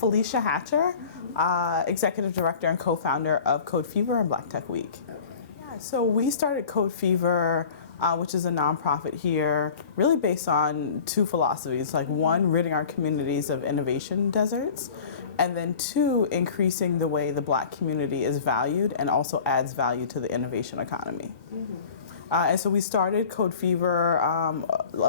Felecia Hatcher, Executive Director and co-founder of Code Fever and Black Tech Week. Yeah, so we started Code Fever, which is a nonprofit here, really based on two philosophies. Like one, ridding our communities of innovation deserts, and then two, increasing the way the Black community is valued and also adds value to the innovation economy. And so we started Code Fever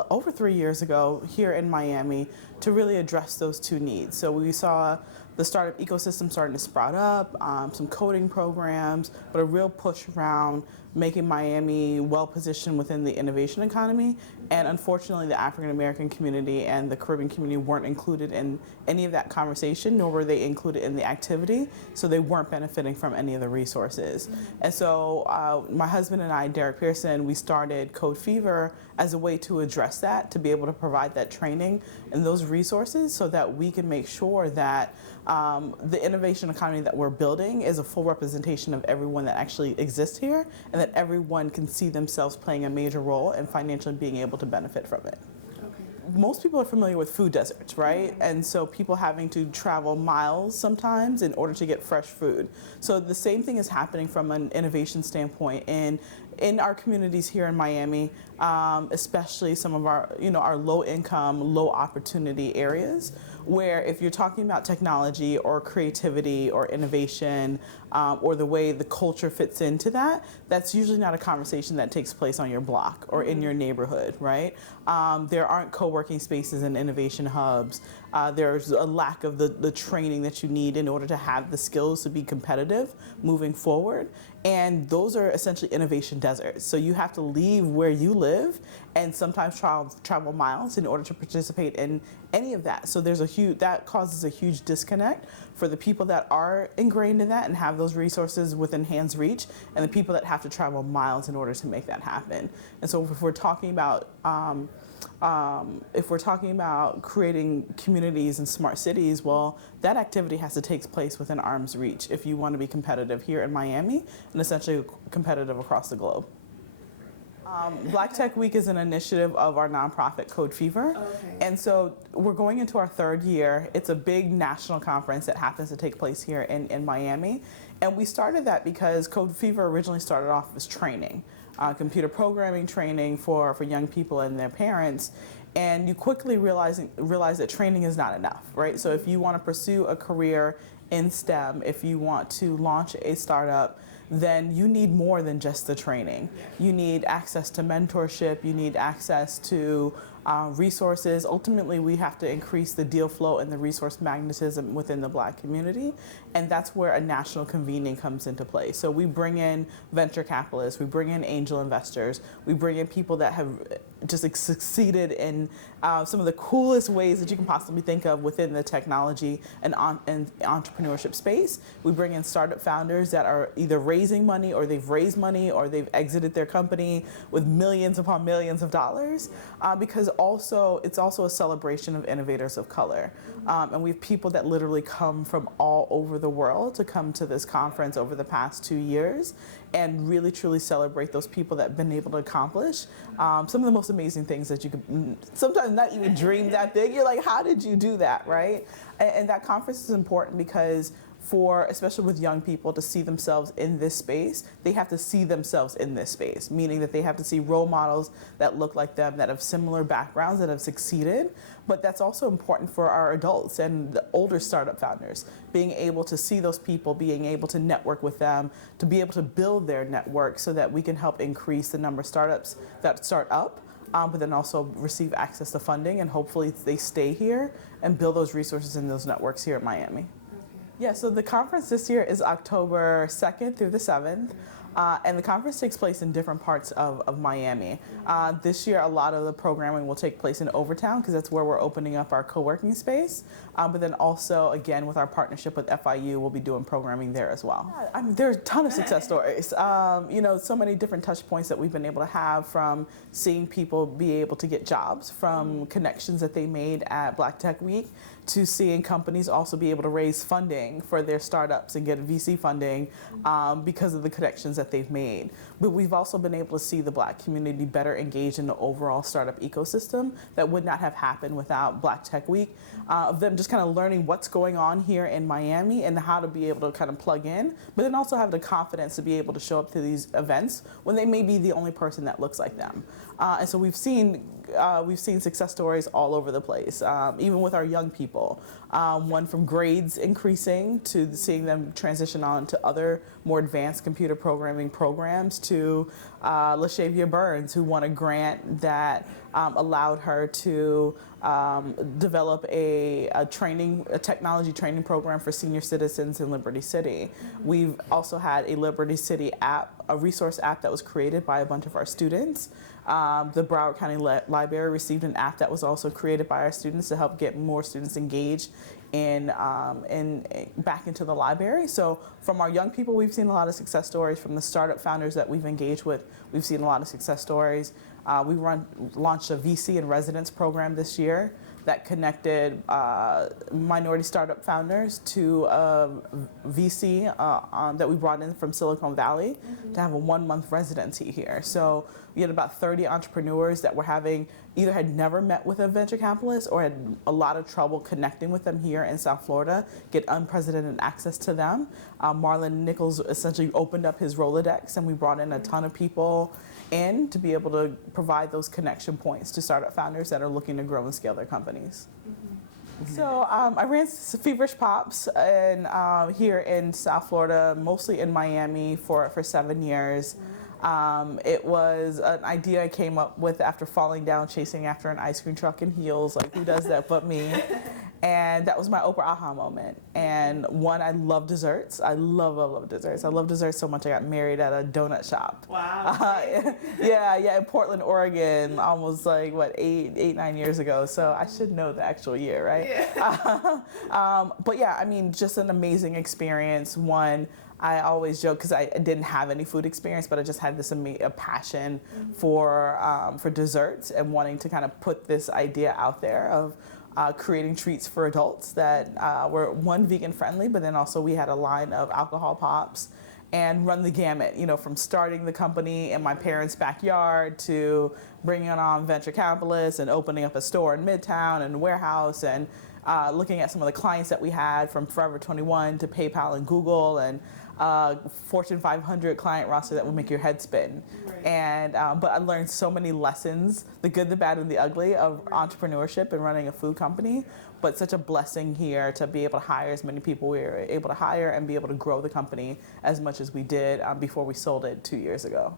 over 3 years ago here in Miami to really address those two needs. So we saw the startup ecosystem starting to sprout up, some coding programs, but a real push around making Miami well positioned within the innovation economy. And unfortunately, the African American community and the Caribbean community weren't included in any of that conversation, nor were they included in the activity, so they weren't benefiting from any of the resources. And so my husband and I, Derek Pearson, we started Code Fever as a way to address that, to be able to provide that training and those resources so that we can make sure that the innovation economy that we're building is a full representation of everyone that actually exists here, and that everyone can see themselves playing a major role and financially being able to benefit from it. Most people are familiar with food deserts, right? And so people having to travel miles sometimes in order to get fresh food. So the same thing is happening from an innovation standpoint in our communities here in Miami, especially some of our, our low income, low opportunity areas, where if you're talking about technology or creativity or innovation, or the way the culture fits into that, that's usually not a conversation that takes place on your block or in your neighborhood, right? There aren't co-working spaces and innovation hubs. There's a lack of the training that you need in order to have the skills to be competitive moving forward. And those are essentially innovation deserts. So you have to leave where you live and sometimes travel miles in order to participate in any of that. So that causes a huge disconnect for the people that are ingrained in that and have those resources within hand's reach, and the people that have to travel miles in order to make that happen. And so if we're talking about creating communities and smart cities, well, that activity has to take place within arm's reach if you want to be competitive here in Miami and essentially competitive across the globe. Black Tech Week is an initiative of our nonprofit Code Fever. And so we're going into our third year. It's a big national conference that happens to take place here in Miami. And we started that because Code Fever originally started off as training, computer programming training for young people and their parents. And you quickly realize that training is not enough, right? So if you want to pursue a career in STEM, if you want to launch a startup, then you need more than just the training. You need access to mentorship, you need access to resources. Ultimately, we have to increase the deal flow and the resource magnetism within the Black community, and that's where a national convening comes into play. So we bring in venture capitalists, we bring in angel investors, we bring in people that have just succeeded in some of the coolest ways that you can possibly think of within the technology and entrepreneurship space. We bring in startup founders that are either raising money, or they've raised money, or they've exited their company with millions upon millions of dollars, because it's also a celebration of innovators of color. And we have people that literally come from all over the world to come to this conference over the past 2 years and really truly celebrate those people that have been able to accomplish some of the most amazing things that you could sometimes not even dream that big. You're like, how did you do that, right? And that conference is important because especially with young people to see themselves in this space, they have to see themselves in this space, meaning that they have to see role models that look like them, that have similar backgrounds, that have succeeded. But that's also important for our adults and the older startup founders, being able to see those people, being able to network with them, to be able to build their network so that we can help increase the number of startups that start up, but then also receive access to funding, and hopefully they stay here and build those resources and those networks here at Miami. Yeah, so the conference this year is October 2nd through the 7th. And the conference takes place in different parts of Miami. This year, a lot of the programming will take place in Overtown because that's where we're opening up our co-working space. But then also, again, with our partnership with FIU, we'll be doing programming there as well. Yeah, there's a ton of success stories. So many different touch points that we've been able to have, from seeing people be able to get jobs from connections that they made at Black Tech Week, to seeing companies also be able to raise funding for their startups and get VC funding because of the connections that they've made. But we've also been able to see the Black community better engaged in the overall startup ecosystem that would not have happened without Black Tech Week, of them just kind of learning what's going on here in Miami and how to be able to kind of plug in, but then also have the confidence to be able to show up to these events when they may be the only person that looks like them. And so we've seen success stories all over the place, even with our young people. One from grades increasing to seeing them transition on to other more advanced computer programming programs, to LaShavia Burns, who won a grant that allowed her to develop a technology training program for senior citizens in Liberty City. We've also had a Liberty City app, a resource app that was created by a bunch of our students. The Broward County Library received an app that was also created by our students to help get more students engaged in back into the library. So from our young people, we've seen a lot of success stories. From the startup founders that we've engaged with, we've seen a lot of success stories. We launched a VC in residence program this year that connected minority startup founders to a VC that we brought in from Silicon Valley to have a 1-month residency here. So we had about 30 entrepreneurs that were either had never met with a venture capitalist or had a lot of trouble connecting with them here in South Florida, get unprecedented access to them. Marlon Nichols essentially opened up his Rolodex, and we brought in a ton of people in to be able to provide those connection points to startup founders that are looking to grow and scale their companies. So I ran Feverish Pops here in South Florida, mostly in Miami for 7 years. It was an idea I came up with after falling down chasing after an ice cream truck in heels. Like, who does that but me? And that was my Oprah aha moment. And one, I love desserts. I love desserts. I love desserts so much I got married at a donut shop. Wow. Yeah, in Portland, Oregon, almost like, 9 years ago. So I should know the actual year, right? Yeah. But yeah, I mean, just an amazing experience. One, I always joke because I didn't have any food experience, but I just had this a passion for desserts and wanting to kind of put this idea out there of creating treats for adults that were, one, vegan friendly, but then also we had a line of alcohol pops and run the gamut, from starting the company in my parents' backyard to bringing on venture capitalists and opening up a store in Midtown and a warehouse, and looking at some of the clients that we had, from Forever 21 to PayPal and Google, and Fortune 500 client roster that would make your head spin. Right. And but I learned so many lessons, the good, the bad, and the ugly of entrepreneurship and running a food company. But such a blessing here to be able to hire as many people we were able to hire and be able to grow the company as much as we did before we sold it 2 years ago.